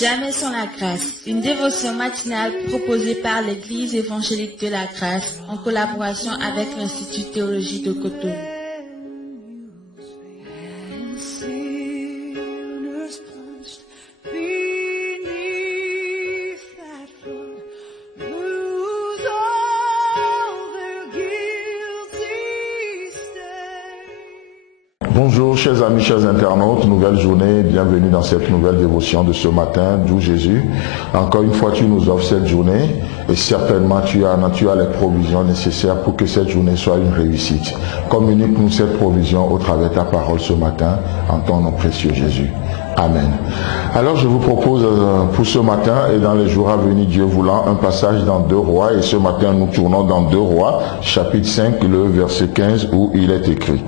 Jamais sans la grâce, une dévotion matinale proposée par l'Église évangélique de la grâce en collaboration avec l'Institut théologie de Cotonou. Bonjour chers amis, chers internautes, nouvelle journée, bienvenue dans cette nouvelle dévotion de ce matin, d'où Jésus. Encore une fois, tu nous offres cette journée et certainement tu as les provisions nécessaires pour que cette journée soit une réussite. Communique-nous cette provision au travers de ta parole ce matin, en ton nom précieux Jésus. Amen. Alors je vous propose pour ce matin et dans les jours à venir, Dieu voulant, un passage dans 2 Rois. Et ce matin, nous tournons dans 2 Rois, chapitre 5, le verset 15, où il est écrit.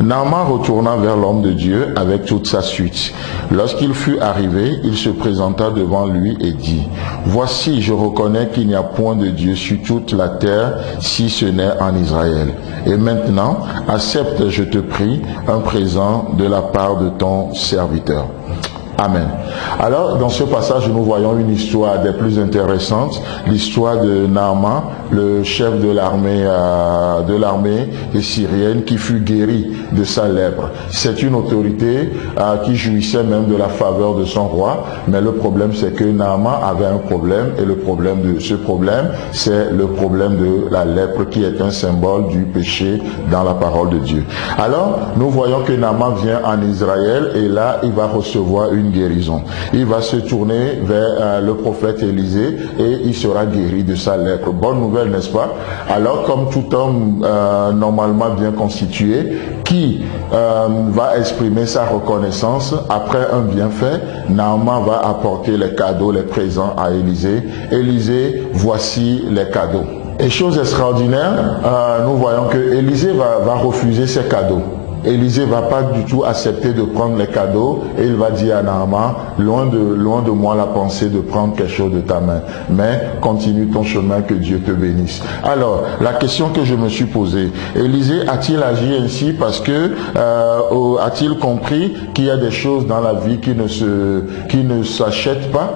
Naaman retourna vers l'homme de Dieu avec toute sa suite. Lorsqu'il fut arrivé, il se présenta devant lui et dit, « Voici, je reconnais qu'il n'y a point de Dieu sur toute la terre, si ce n'est en Israël. Et maintenant, accepte, je te prie, un présent de la part de ton serviteur. » Amen. Alors, dans ce passage, nous voyons une histoire des plus intéressantes, l'histoire de Naaman, le chef de l'armée syrienne qui fut guéri de sa lèpre. C'est une autorité qui jouissait même de la faveur de son roi, mais le problème c'est que Naaman avait un problème, et le problème de ce problème, c'est le problème de la lèpre qui est un symbole du péché dans la parole de Dieu. Alors, nous voyons que Naaman vient en Israël et là, il va recevoir une guérison. Il va se tourner vers le prophète Élisée et il sera guéri de sa lèpre. Bonne nouvelle, n'est-ce pas? Alors, comme tout homme normalement bien constitué, qui va exprimer sa reconnaissance après un bienfait, Naaman va apporter les cadeaux, les présents à Élisée. Élisée, voici les cadeaux. Et chose extraordinaire, nous voyons que Élisée va refuser ces cadeaux. Élisée va pas du tout accepter de prendre les cadeaux et il va dire à Naaman, loin de moi la pensée de prendre quelque chose de ta main, mais continue ton chemin, que Dieu te bénisse. Alors, la question que je me suis posée, Élisée a-t-il agi ainsi parce que a-t-il compris qu'il y a des choses dans la vie qui ne s'achètent pas?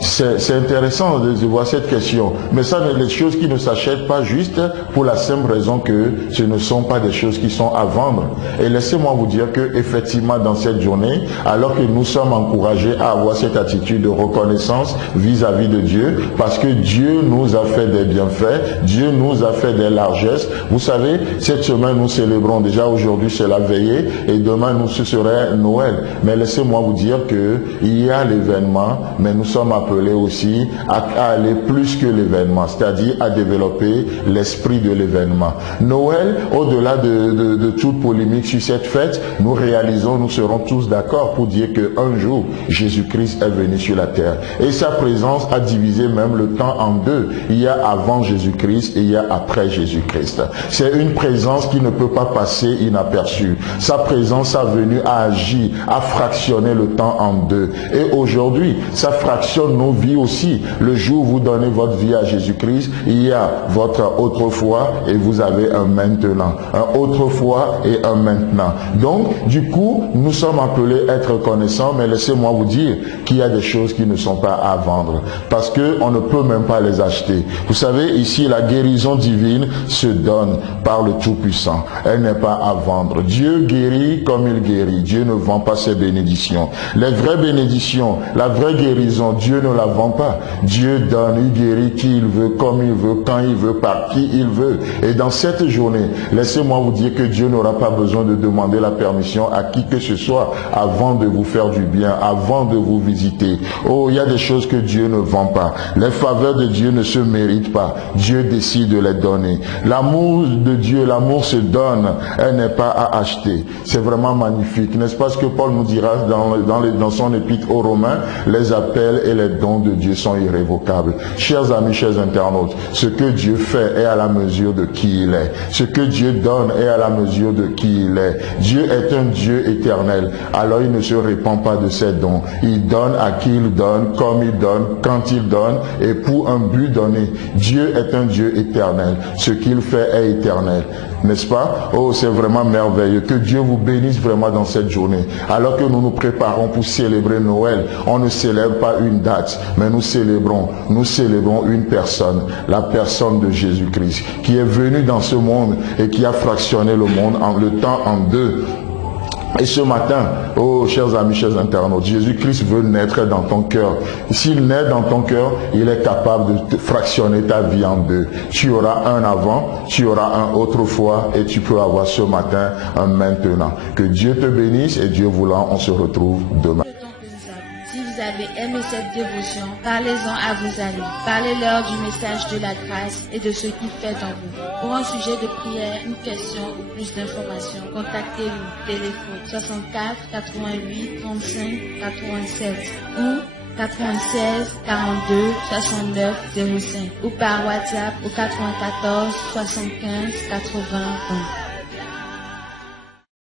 C'est intéressant de voir cette question, mais ça, les choses qui ne s'achètent pas juste pour la simple raison que ce ne sont pas des choses qui sont à vendre. Et laissez-moi vous dire que effectivement dans cette journée, alors que nous sommes encouragés à avoir cette attitude de reconnaissance vis-à-vis de Dieu, parce que Dieu nous a fait des bienfaits, Dieu nous a fait des largesses. Vous savez, cette semaine nous célébrons déjà, aujourd'hui c'est la veillée et demain ce serait Noël. Mais laissez-moi vous dire que il y a l'événement, mais nous sommes appelés aussi à aller plus que l'événement, c'est-à-dire à développer l'esprit de l'événement. Noël, au-delà de toute polémique sur cette fête, nous serons tous d'accord pour dire qu'un jour, Jésus-Christ est venu sur la terre. Et sa présence a divisé même le temps en deux. Il y a avant Jésus-Christ et il y a après Jésus-Christ. C'est une présence qui ne peut pas passer inaperçue. Sa présence a venu à agir, à fractionner le temps en deux. Et aujourd'hui, ça fractionne nos vies aussi. Le jour où vous donnez votre vie à Jésus-Christ, il y a votre autrefois et vous avez un maintenant. Un autrefois et un maintenant. Donc, du coup, nous sommes appelés à être reconnaissants, mais laissez-moi vous dire qu'il y a des choses qui ne sont pas à vendre. Parce qu'on ne peut même pas les acheter. Vous savez, ici, la guérison divine se donne par le Tout-Puissant. Elle n'est pas à vendre. Dieu guérit comme il guérit. Dieu ne vend pas ses bénédictions. Les vraies bénédictions, la vraie guérison, Dieu ne la vend pas. Dieu donne, il guérit qui il veut, comme il veut, quand il veut, par qui il veut. Et dans cette journée, laissez-moi vous dire que Dieu n'aura pas besoin de demander la permission à qui que ce soit avant de vous faire du bien, avant de vous visiter. Oh, il y a des choses que Dieu ne vend pas. Les faveurs de Dieu ne se méritent pas. Dieu décide de les donner. L'amour de Dieu, l'amour se donne. Elle n'est pas à acheter. C'est vraiment magnifique. N'est-ce pas ce que Paul nous dira dans son épître aux Romains? Les appels et les dons de Dieu sont irrévocables. Chers amis, chers internautes, ce que Dieu fait est à la mesure de qui il est. Ce que Dieu donne est à la mesure de qui il est. Dieu est un Dieu éternel. Alors il ne se répand pas de ses dons. Il donne à qui il donne, comme il donne, quand il donne et pour un but donné. Dieu est un Dieu éternel. Ce qu'il fait est éternel. N'est-ce pas? Oh, c'est vraiment merveilleux. Que Dieu vous bénisse vraiment dans cette journée. Alors que nous nous préparons pour célébrer Noël, on ne célèbre pas une date, mais nous célébrons une personne, la personne de Jésus-Christ, qui est venu dans ce monde et qui a fractionné le monde le temps en deux. Et ce matin, oh chers amis, chers internautes, Jésus-Christ veut naître dans ton cœur. S'il naît dans ton cœur, il est capable de fractionner ta vie en deux. Tu auras un avant, tu auras un autrefois et tu peux avoir ce matin un maintenant. Que Dieu te bénisse et Dieu voulant, on se retrouve demain. Si vous avez aimé cette dévotion, parlez-en à vos amis. Parlez-leur du message de la grâce et de ce qu'il fait en vous. Pour un sujet de prière, une question ou plus d'informations, contactez-nous. Téléphone 64 88 35 87 ou 96 42 69 05 ou par WhatsApp au 94 75 80 20.